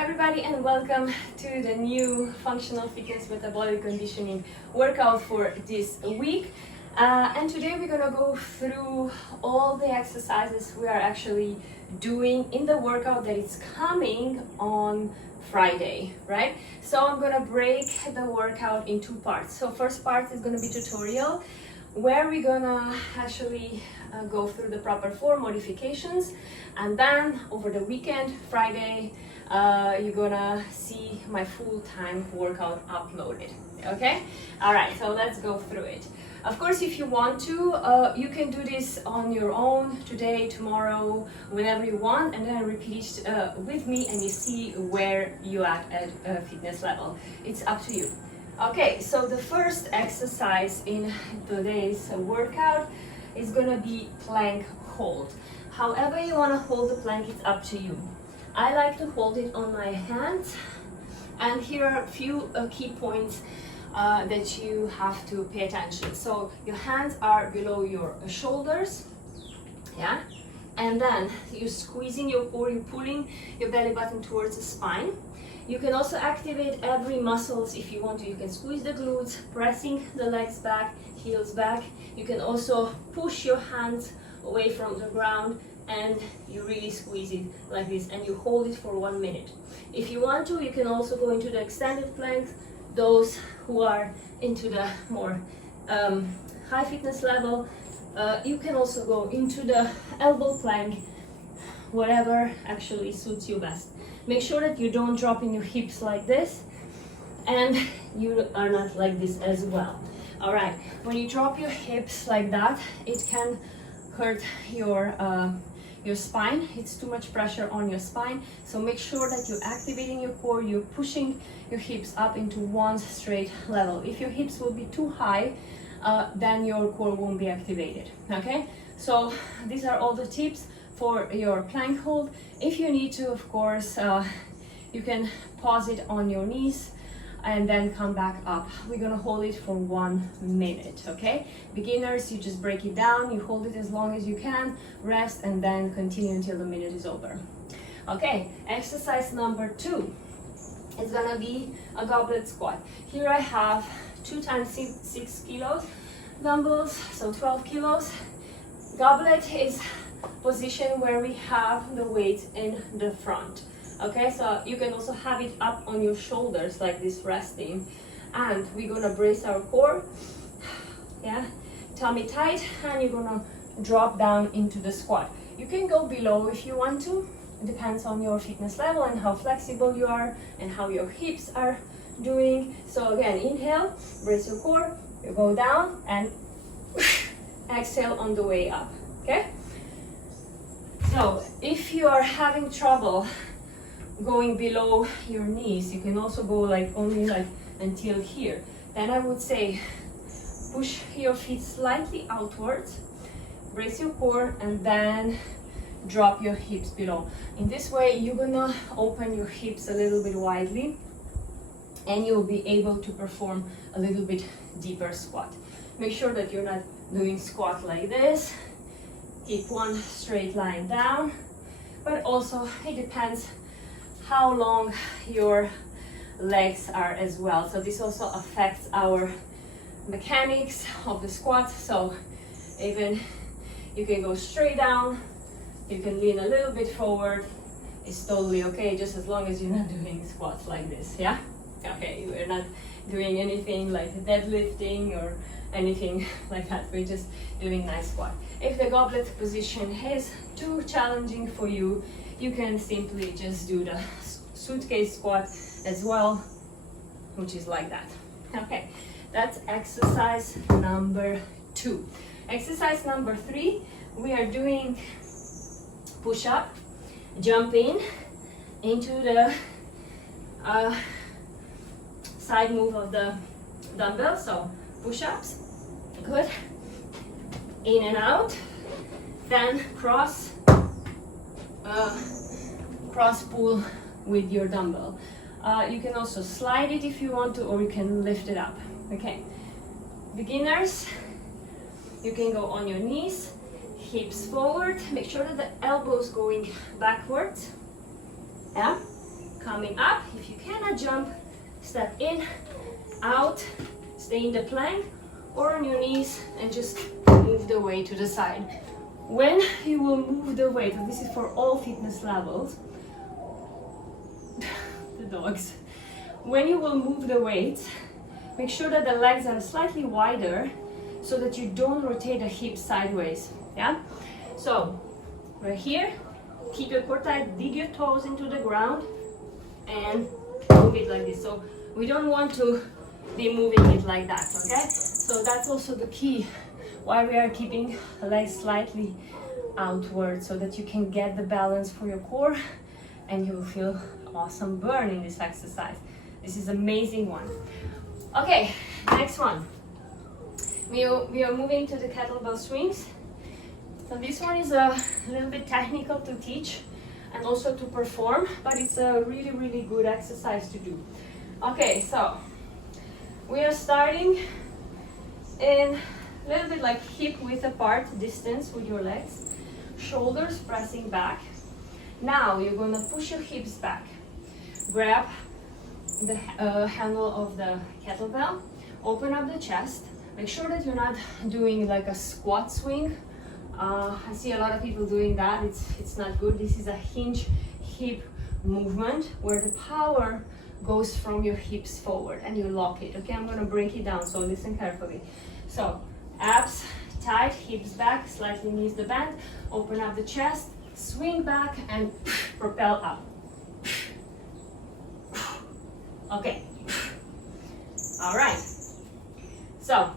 Hi everybody and welcome to the new functional fitness metabolic conditioning workout for this week. And today we're gonna go through all the exercises we are actually doing in the workout that is coming on Friday, right? So I'm gonna break the workout in two parts. So first part is gonna be tutorial, where we're gonna actually go through the proper form modifications, and then over the weekend, Friday, you're gonna see my full-time workout uploaded. Okay, all right, so let's go through it. Of course, if you want to, you can do this on your own today, tomorrow, whenever you want, and then repeat it with me, and you see where you at fitness level. It's up to you. Okay, so the first exercise in today's workout is gonna be plank hold. However you wanna hold the plank, it's up to you. I like to hold it on my hands, and here are a few key points that you have to pay attention. So your hands are below your shoulders, yeah, and then you're squeezing your core, you're pulling your belly button towards the spine. You can also activate every muscles if you want to. You can squeeze the glutes, pressing the legs back, heels back. You can also push your hands away from the ground and you really squeeze it like this, and you hold it for 1 minute. If you want to, you can also go into the extended plank. Those who are into the more high fitness level, you can also go into the elbow plank, whatever actually suits you best. Make sure that you don't drop in your hips like this, and you are not like this as well. All right, when you drop your hips like that, it can hurt your spine. It's too much pressure on your spine. So make sure that you're activating your core, you're pushing your hips up into one straight level. If your hips will be too high, then your core won't be activated, okay? So these are all the tips for your plank hold. If you need to, of course, you can pause it on your knees and then come back up. We're gonna hold it for 1 minute, okay? Beginners, you just break it down, you hold it as long as you can, rest, and then continue until the minute is over. Okay, exercise number 2 is gonna be a goblet squat. Here I have 2 times 6 kilos dumbbells, so 12 kilos. Goblet is position where we have the weight in the front. Okay, so you can also have it up on your shoulders like this, resting, and we're gonna brace our core, yeah, tummy tight, and you're gonna drop down into the squat. You can go below if you want to. It depends on your fitness level and how flexible you are and how your hips are doing. So again, inhale, brace your core, you go down, and exhale on the way up. Okay, so if you are having trouble going below your knees, you can also go like only like until here. Then I would say push your feet slightly outwards, brace your core, and then drop your hips below. In this way, you're gonna open your hips a little bit widely, and you'll be able to perform a little bit deeper squat. Make sure that you're not doing squat like this. Keep one straight line down, but also it depends how long your legs are as well. So this also affects our mechanics of the squat. So even you can go straight down, you can lean a little bit forward. It's totally okay, just as long as you're not doing squats like this, yeah? Okay, we're not doing anything like deadlifting or anything like that. We're just doing nice squat. If the goblet position is too challenging for you, you can simply just do the suitcase squat as well, which is like that. Okay, that's exercise number 2. Exercise number 3, we are doing push-up, jump into the side move of the dumbbell. So push-ups, good, in and out, then cross pull with your dumbbell. You can also slide it if you want to, or you can lift it up. Okay, beginners, you can go on your knees, hips forward, make sure that the elbows going backwards, yeah, coming up. If you cannot jump, step in, out, stay in the plank or on your knees and just move the weight to the side. When you will move the weight, and this is for all fitness levels, the dogs. When you will move the weight, make sure that the legs are slightly wider so that you don't rotate the hips sideways, yeah? So, we're here, keep your core tight, dig your toes into the ground, and move it like this. So, we don't want to be moving it like that, okay? So that's also the key why we are keeping legs slightly outward so that you can get the balance for your core and you will feel awesome burn in this exercise. This is an amazing one. Okay, next one. We are moving to the kettlebell swings. So this one is a little bit technical to teach and also to perform, but it's a really, really good exercise to do. Okay, so we are starting in a little bit like hip width apart distance with your legs, shoulders pressing back. Now you're gonna push your hips back, grab the handle of the kettlebell, open up the chest, make sure that you're not doing like a squat swing. I see a lot of people doing that, it's not good. This is a hinge hip movement where the power goes from your hips forward and you lock it. Okay, I'm gonna break it down, so listen carefully. So abs tight, hips back, slightly knees the bend, open up the chest, swing back and propel up. Okay, all right. So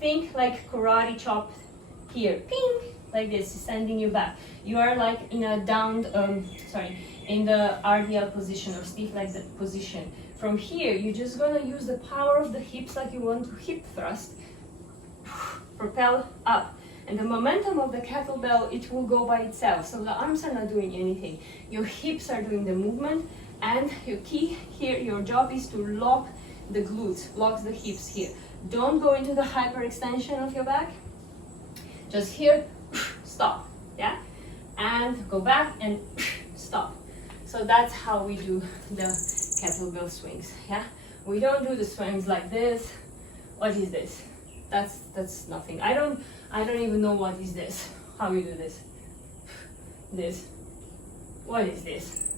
think like karate chop here, ping, like this, sending you back. You are like in a down, in the RDL position or stiff leg position. From here, you're just gonna use the power of the hips like you want to hip thrust, propel up. And the momentum of the kettlebell, it will go by itself. So the arms are not doing anything. Your hips are doing the movement, and your key here, your job is to lock the glutes, lock the hips here. Don't go into the hyperextension of your back. Just here, stop, yeah? And go back and stop. So that's how we do the kettlebell swings, yeah? We don't do the swings like this. What is this? That's nothing. I don't even know what is this. How you do this? This. What is this?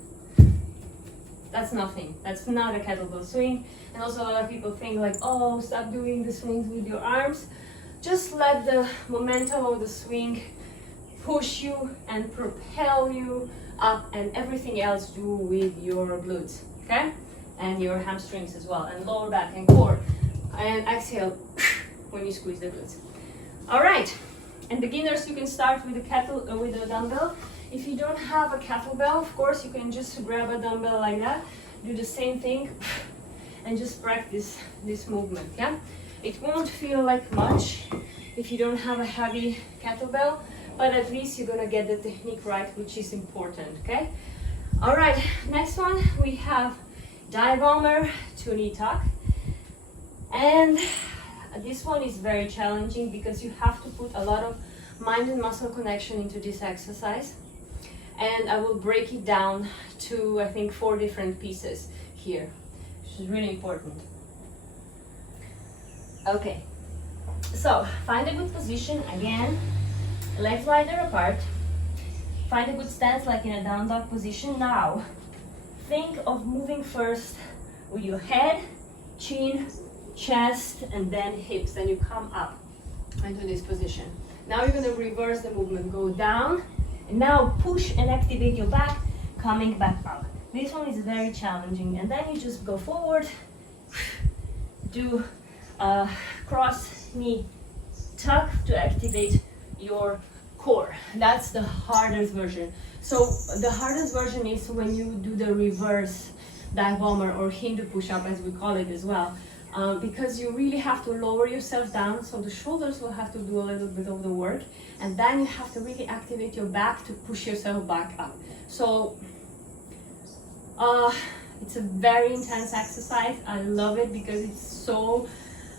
That's nothing. That's not a kettlebell swing. And also a lot of people think like, oh, stop doing the swings with your arms. Just let the momentum of the swing push you and propel you up, and everything else do with your glutes, okay? And your hamstrings as well, and lower back and core. And exhale when you squeeze the glutes. All right, and beginners, you can start with a dumbbell. If you don't have a kettlebell, of course, you can just grab a dumbbell like that, do the same thing, and just practice this movement, yeah? It won't feel like much if you don't have a heavy kettlebell, but at least you're gonna get the technique right, which is important, okay? All right, next one, we have dive bomber to knee tuck. And this one is very challenging because you have to put a lot of mind and muscle connection into this exercise. And I will break it down to, I think, 4 different pieces here, which is really important. Okay, so find a good position, again, legs wider apart. Find a good stance like in a down dog position. Now, think of moving first with your head, chin, chest, and then hips. Then you come up into this position. Now you're gonna reverse the movement, go down, and now push and activate your back, coming back up. This one is very challenging, and then you just go forward, do cross knee tuck to activate your core. That's the hardest version. So the hardest version is when you do the reverse dive bomber or Hindu push-up, as we call it as well, because you really have to lower yourself down, so the shoulders will have to do a little bit of the work, and then you have to really activate your back to push yourself back up. So it's a very intense exercise. I love it because it's so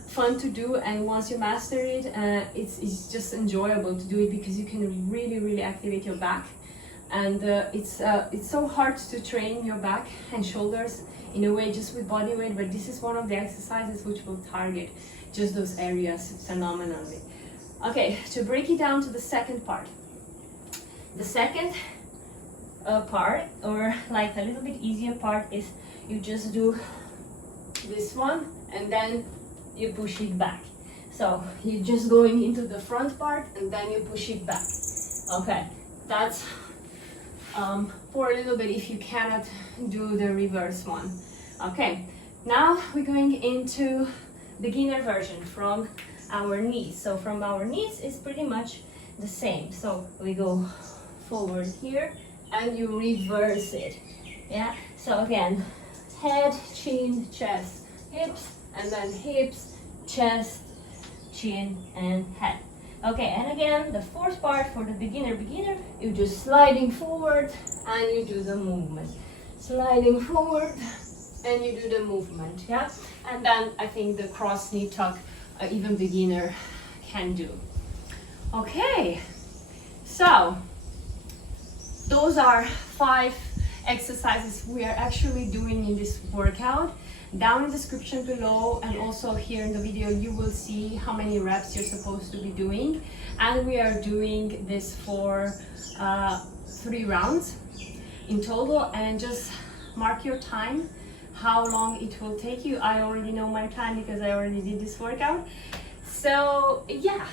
fun to do, and once you master it, it's just enjoyable to do it because you can really activate your back. and it's so hard to train your back and shoulders in a way just with body weight, but this is one of the exercises which will target just those areas phenomenally. Okay, to break it down to the second part. The second part, or like a little bit easier part, is you just do this one and then you push it back. So you're just going into the front part and then you push it back. Okay, that's for a little bit if you cannot do the reverse one. Okay, now we're going into beginner version from our knees. So from our knees is pretty much the same. So we go forward here and you reverse it. Yeah, so again, head, chin, chest, hips, and then hips, chest, chin, and head. Okay, and again, the fourth part for the beginner, you're just sliding forward and you do the movement. Sliding forward and you do the movement, yeah? And then I think the cross knee tuck, even beginner can do. Okay, so those are 5 exercises we are actually doing in this workout. Down in the description below and also here in the video you will see how many reps you're supposed to be doing, and we are doing this for 3 rounds in total, and just mark your time, how long it will take you. I already know my time because I already did this workout. So yeah,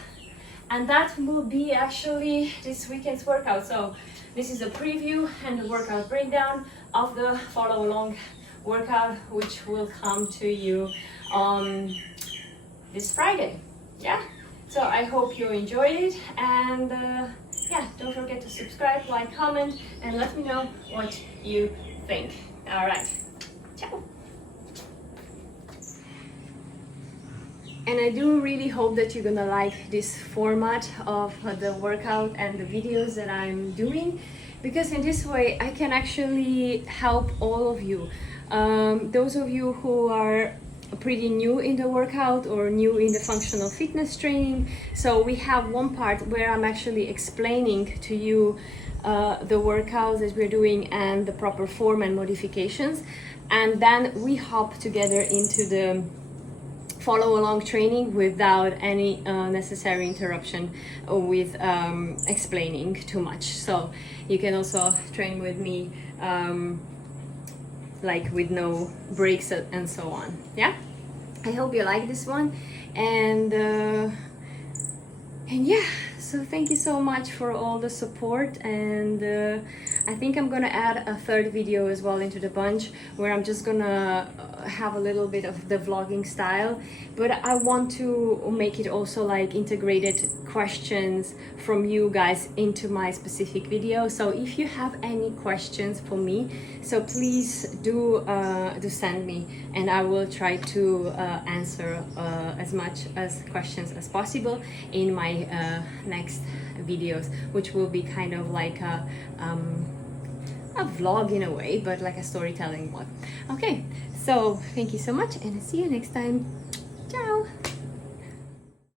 and that will be actually this weekend's workout. So this is a preview and the workout breakdown of the follow along workout, which will come to you on this Friday. Yeah, so I hope you enjoyed it, and yeah, don't forget to subscribe, like, comment, and let me know what you think. All right, ciao. And I do really hope that you're gonna like this format of the workout and the videos that I'm doing, because in this way I can actually help all of you. Those of you who are pretty new in the workout or new in the functional fitness training. So we have one part where I'm actually explaining to you the workouts that we're doing and the proper form and modifications. And then we hop together into the follow along training without any necessary interruption with explaining too much. So you can also train with me like with no breaks and so on. Yeah, I hope you like this one, and yeah, so thank you so much for all the support, and I think I'm gonna add a 3rd video as well into the bunch, where I'm just gonna have a little bit of the vlogging style, but I want to make it also like integrated questions from you guys into my specific video. So if you have any questions for me, so please do send me, and I will try to answer as much as questions as possible in my next videos, which will be kind of like a vlog in a way, but like a storytelling one. Okay, so thank you so much, and I'll see you next time. Ciao.